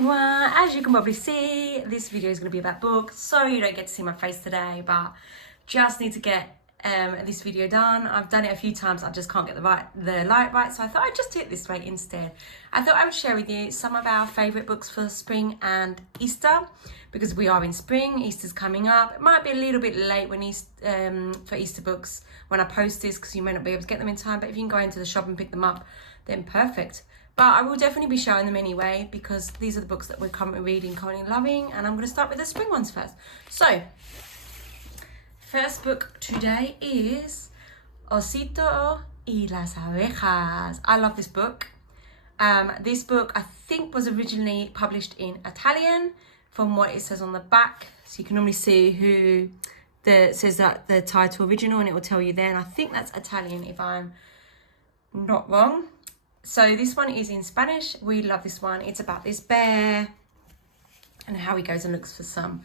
everyone, as you can probably see, this video is going to be about books. Sorry you don't get to see my face today, but just need to get this video done. I've done it a few times, I just can't get the light right, so I thought I'd just do it this way instead. I thought I would share with you some of our favourite books for spring and Easter, because we are in spring, Easter's coming up. It might be a little bit late when for Easter books when I post this, because you may not be able to get them in time, but if you can go into the shop and pick them up, then perfect. But I will definitely be showing them anyway, because these are the books that we're currently reading, currently loving, and I'm going to start with the spring ones first. So, first book today is Osito y las Abejas. I love this book. This book I think was originally published in Italian, from what it says on the back. So you can normally see who says that the title original, and it will tell you then. I think that's Italian if I'm not wrong. So this one is in Spanish. We love this one. It's about this bear and how he goes and looks for some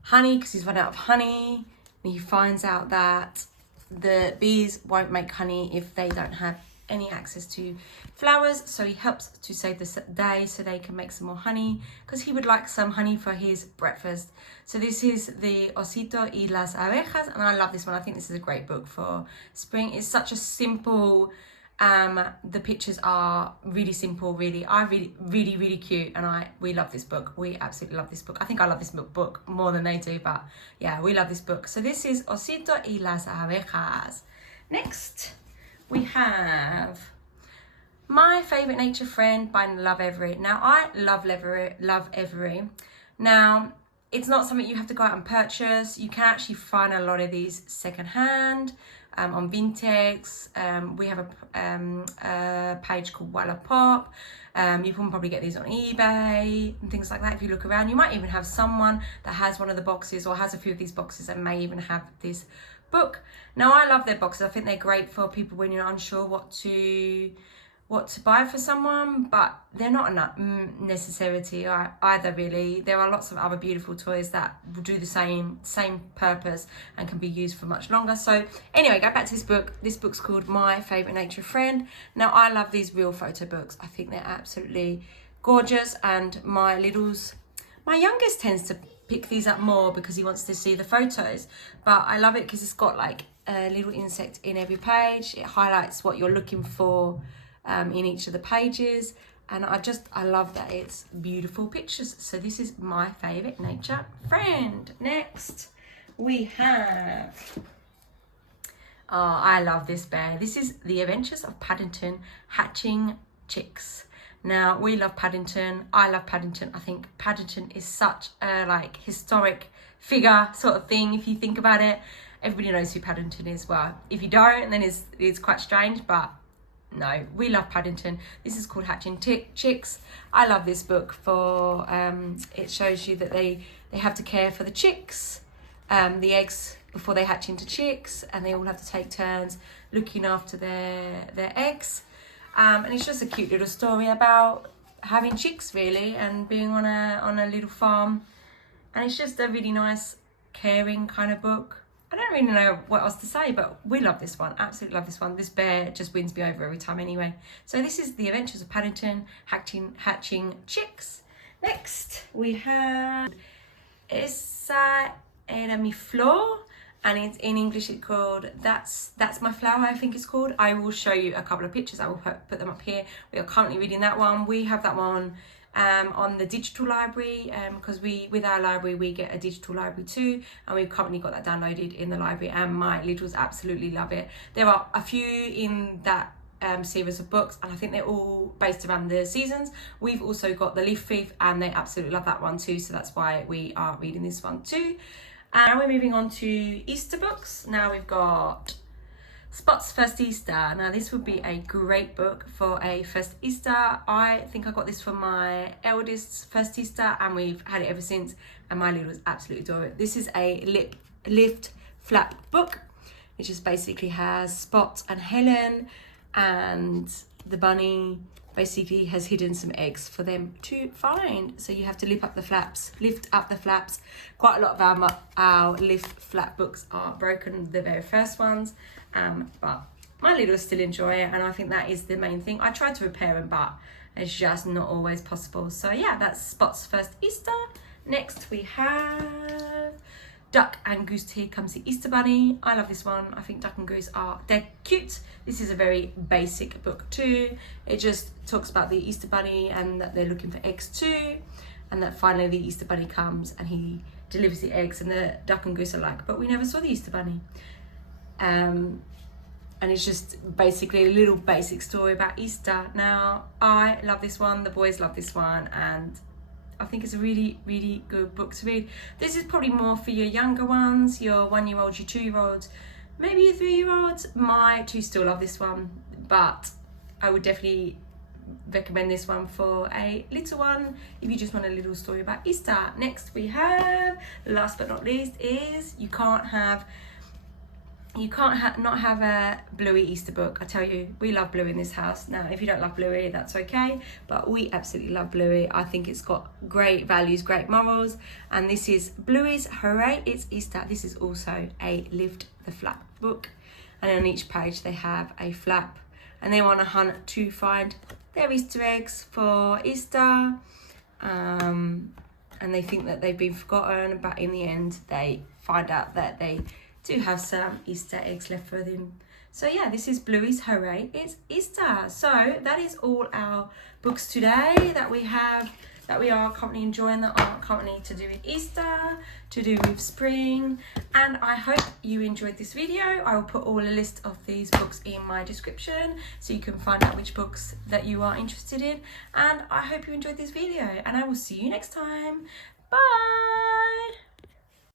honey because he's run out of honey. And he finds out that the bees won't make honey if they don't have any access to flowers. So he helps to save the day so they can make some more honey, because he would like some honey for his breakfast. So this is the Osito y las Abejas, and I love this one. I think this is a great book for spring. It's such a simple... the pictures are really simple, really cute, and we love this book. We absolutely love this book. I think I love this book more than they do, but yeah, we love this book. So this is Osito y las Abejas. Next we have My Favorite Nature Friend by Lovevery. Now I love Lovevery. Now it's not something you have to go out and purchase. You can actually find a lot of these secondhand. On Vintex. We have a page called Wallapop. You can probably get these on eBay and things like that. If you look around, you might even have someone that has one of the boxes or has a few of these boxes and may even have this book. Now I love their boxes. I think they're great for people when you're unsure what to buy for someone, but they're not a necessity either, really. There are lots of other beautiful toys that will do the same purpose and can be used for much longer. So anyway, go back to this book. This book's called My Favorite Nature Friend. Now I love these real photo books. I think they're absolutely gorgeous, and my youngest tends to pick these up more because he wants to see the photos, but I love it because it's got like a little insect in every page. It highlights what you're looking for in each of the pages, and I love that it's beautiful pictures. So this is My Favorite Nature Friend. Next we have, I love this bear. This is The Adventures of Paddington, Hatching Chicks. Now we love Paddington. I love Paddington. I think Paddington is such a historic figure sort of thing. If you think about it, everybody knows who Paddington is. Well, if you don't, then it's quite strange, but no, we love Paddington. This is called Hatching Chicks. I love this book for it shows you that they have to care for the chicks, the eggs, before they hatch into chicks, and they all have to take turns looking after their eggs. And it's just a cute little story about having chicks, really, and being on a little farm. And it's just a really nice, caring kind of book. I don't really know what else to say, but we love this one. Absolutely love this one. This bear just wins me over every time anyway. So this is The Adventures of Paddington, Hatching Chicks. Next we have Esa era mi Flor, and it's in English it's called That's My Flower, I think it's called. I will show you a couple of pictures. I will put them up here. We are currently reading that one. We have that one on the digital library, because with our library we get a digital library too, and we've currently got that downloaded in the library, and my littles absolutely love it. There are a few in that series of books, and I think they're all based around the seasons. We've also got the Leaf Thief, and they absolutely love that one too, so that's why we are reading this one too. And now we're moving on to Easter books. Now we've got Spot's First Easter. Now this would be a great book for a first Easter. I think I got this for my eldest's first Easter, and we've had it ever since, and my littles absolutely adore it. This is a lift flap book, which just basically has Spot and Helen, and the bunny basically has hidden some eggs for them to find. So you have to lift up the flaps. Quite a lot of our lift flap books are broken, the very first ones, but my littles still enjoy it, and I think that is the main thing. I tried to repair them, but It's just not always possible. So yeah, that's Spot's first Easter. Next we have Duck and Goose Here Comes the Easter Bunny. I love this one. I think Duck and Goose they're cute. This is a very basic book too. It just talks about the Easter Bunny and that they're looking for eggs too, and that finally the Easter Bunny comes and he delivers the eggs, and the Duck and Goose are like, but we never saw the Easter Bunny. And it's just basically a little basic story about Easter. Now, I love this one, the boys love this one, and I think it's a really, really good book to read. This is probably more for your younger ones, your 1-year-olds, your 2-year-olds, maybe your 3-year-olds. My 2 still love this one, but I would definitely recommend this one for a little one if you just want a little story about Easter. Next we have, last but not least, is you can't not have a Bluey Easter book. I tell you, we love Bluey in this house. Now, if you don't love Bluey, that's okay, but we absolutely love Bluey. I think it's got great values, great morals, and this is Bluey's Hooray, It's Easter. This is also a Lift the Flap book, and on each page they have a flap, and they want to hunt to find their Easter eggs for Easter, and they think that they've been forgotten, but in the end they find out that they do have some Easter eggs left for them. So yeah, this is Bluey's Hooray, It's Easter. So that is all our books today that we have, that we are currently enjoying, that are currently to do with Easter, to do with spring. And I hope you enjoyed this video. I will put all a list of these books in my description so you can find out which books that you are interested in. And I hope you enjoyed this video, and I will see you next time. Bye.